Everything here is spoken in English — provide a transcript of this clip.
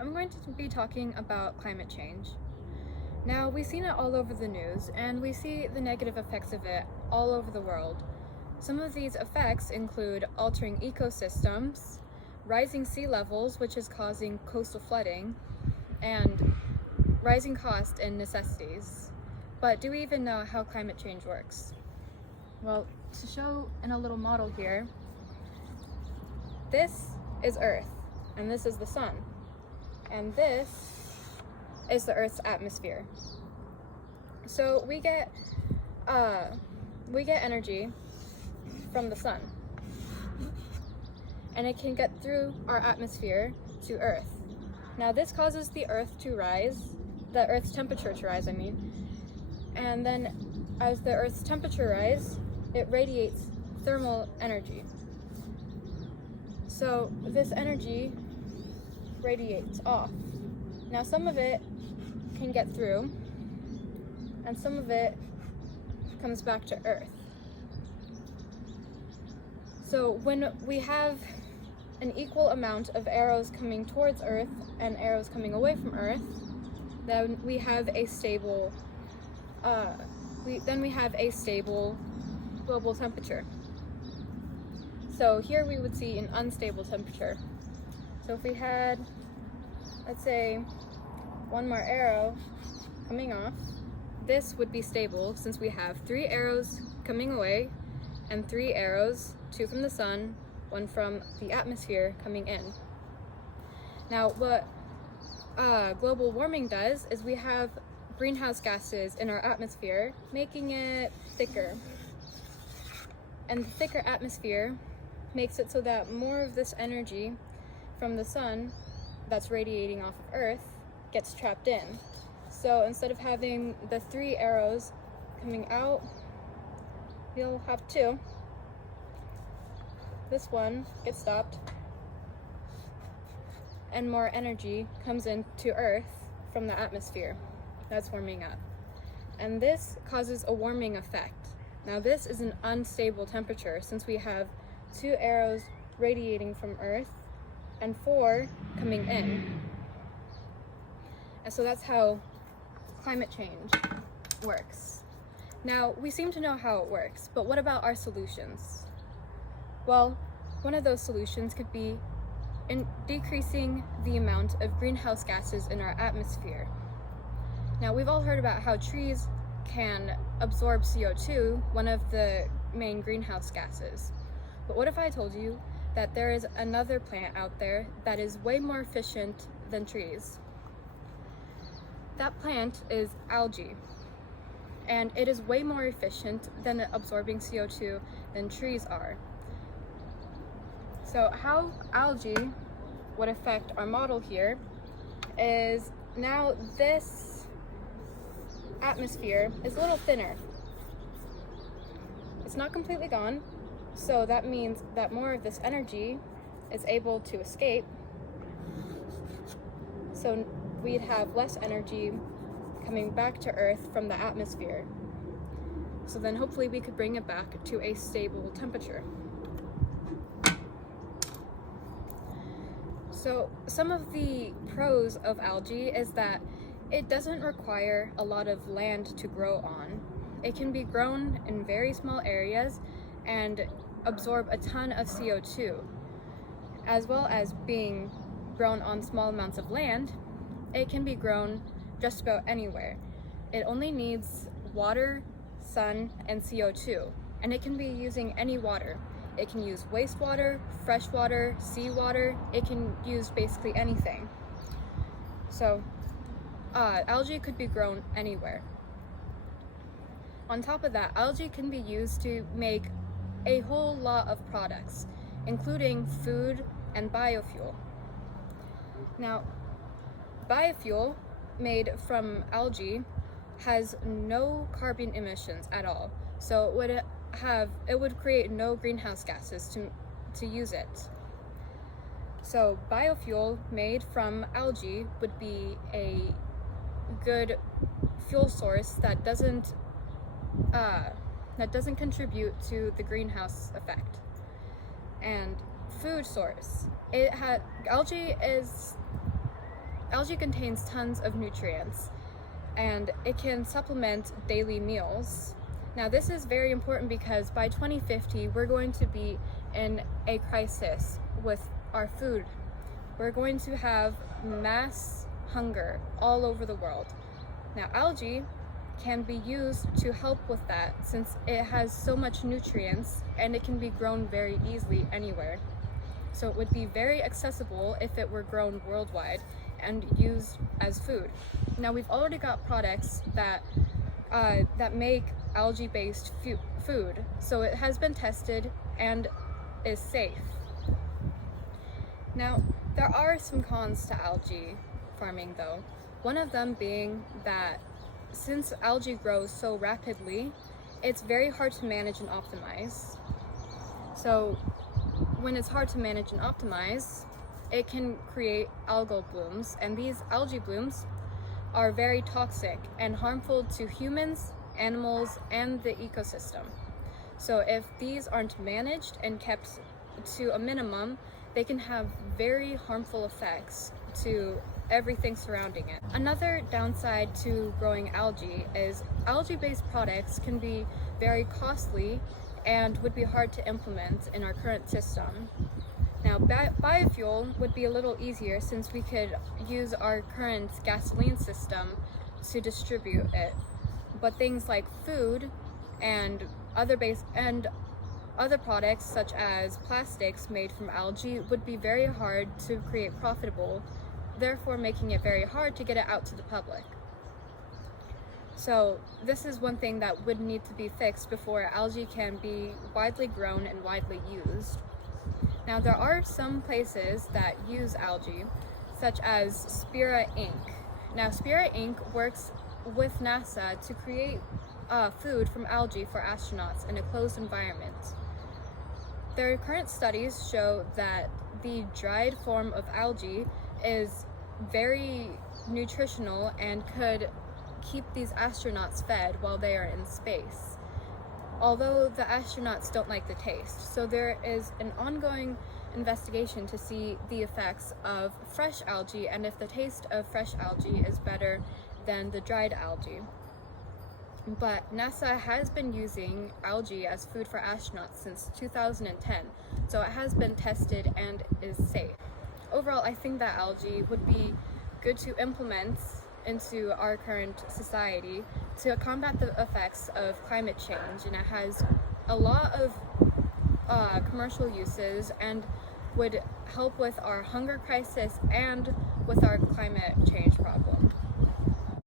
I'm going to be talking about climate change. Now, we've seen it all over the news, and we see the negative effects of it all over the world. Some of these effects include altering ecosystems, rising sea levels, which is causing coastal flooding, and rising costs and necessities. But do we even know how climate change works? Well, to show in a little model here, this is Earth, and this is the sun, and this is the Earth's atmosphere. So we get energy from the sun, and it can get through our atmosphere to Earth. Now this causes the Earth's temperature to rise, and then as the Earth's temperature rises, it radiates thermal energy. So this energy radiates off. Now some of it can get through, and some of it comes back to Earth. So when we have an equal amount of arrows coming towards Earth and arrows coming away from Earth, then we have a stable global temperature. So here we would see an unstable temperature. So if we had, let's say, one more arrow coming off, this would be stable since we have 3 arrows coming away and 3 arrows, 2 from the sun, 1 from the atmosphere coming in. Now what global warming does is we have greenhouse gases in our atmosphere, making it thicker. And the thicker atmosphere makes it so that more of this energy from the sun that's radiating off of Earth gets trapped in. So instead of having the 3 arrows coming out, you'll have 2. This one gets stopped, and more energy comes into Earth from the atmosphere that's warming up. And this causes a warming effect. Now this is an unstable temperature since we have 2 arrows radiating from Earth and 4 coming in. And so that's how climate change works. Now, we seem to know how it works, but what about our solutions? Well, one of those solutions could be in decreasing the amount of greenhouse gases in our atmosphere. Now, we've all heard about how trees can absorb CO2, one of the main greenhouse gases. But what if I told you that there is another plant out there that is way more efficient than trees? That plant is algae, and it is way more efficient than absorbing CO2 than trees are. So how algae would affect our model here is now this atmosphere is a little thinner. It's not completely gone, so that means that more of this energy is able to escape. So we'd have less energy coming back to Earth from the atmosphere. So then hopefully we could bring it back to a stable temperature. So some of the pros of algae is that it doesn't require a lot of land to grow on. It can be grown in very small areas and absorb a ton of CO2. As well as being grown on small amounts of land, it can be grown just about anywhere. It only needs water, sun, and CO2, and it can be using any water. It can use wastewater, freshwater, seawater. It can use basically anything. So algae could be grown anywhere. On top of that, algae can be used to make a whole lot of products, including food and biofuel. Now, biofuel made from algae has no carbon emissions at all, so it would create no greenhouse gases to use it. So biofuel made from algae would be a good fuel source that doesn't contribute to the greenhouse effect. And food source, algae is algae contains tons of nutrients, and it can supplement daily meals. Now, this is very important because by 2050, we're going to be in a crisis with our food. We're going to have mass hunger all over the world. Now, algae can be used to help with that since it has so much nutrients and it can be grown very easily anywhere. So it would be very accessible if it were grown worldwide and used as food. Now, we've already got products that make algae-based food, so it has been tested and is safe. Now, there are some cons to algae farming though. One of them being that since algae grows so rapidly, it's very hard to manage and optimize. So when it's hard to manage and optimize, it can create algal blooms, and these algae blooms are very toxic and harmful to humans, animals, and the ecosystem. So if these aren't managed and kept to a minimum, they can have very harmful effects to everything surrounding it. Another downside to growing algae is algae-based products can be very costly and would be hard to implement in our current system. Now, biofuel would be a little easier since we could use our current gasoline system to distribute it. But things like food and other products such as plastics made from algae would be very hard to create profitable, therefore making it very hard to get it out to the public. So this is one thing that would need to be fixed before algae can be widely grown and widely used. Now, there are some places that use algae, such as Spira Inc. Now, Spira Inc. works with NASA to create food from algae for astronauts in a closed environment. Their current studies show that the dried form of algae is very nutritional and could keep these astronauts fed while they are in space, although the astronauts don't like the taste. So there is an ongoing investigation to see the effects of fresh algae and if the taste of fresh algae is better than the dried algae. But NASA has been using algae as food for astronauts since 2010, so it has been tested and is safe. Overall, I think that algae would be good to implement into our current society to combat the effects of climate change, and it has a lot of commercial uses and would help with our hunger crisis and with our climate change.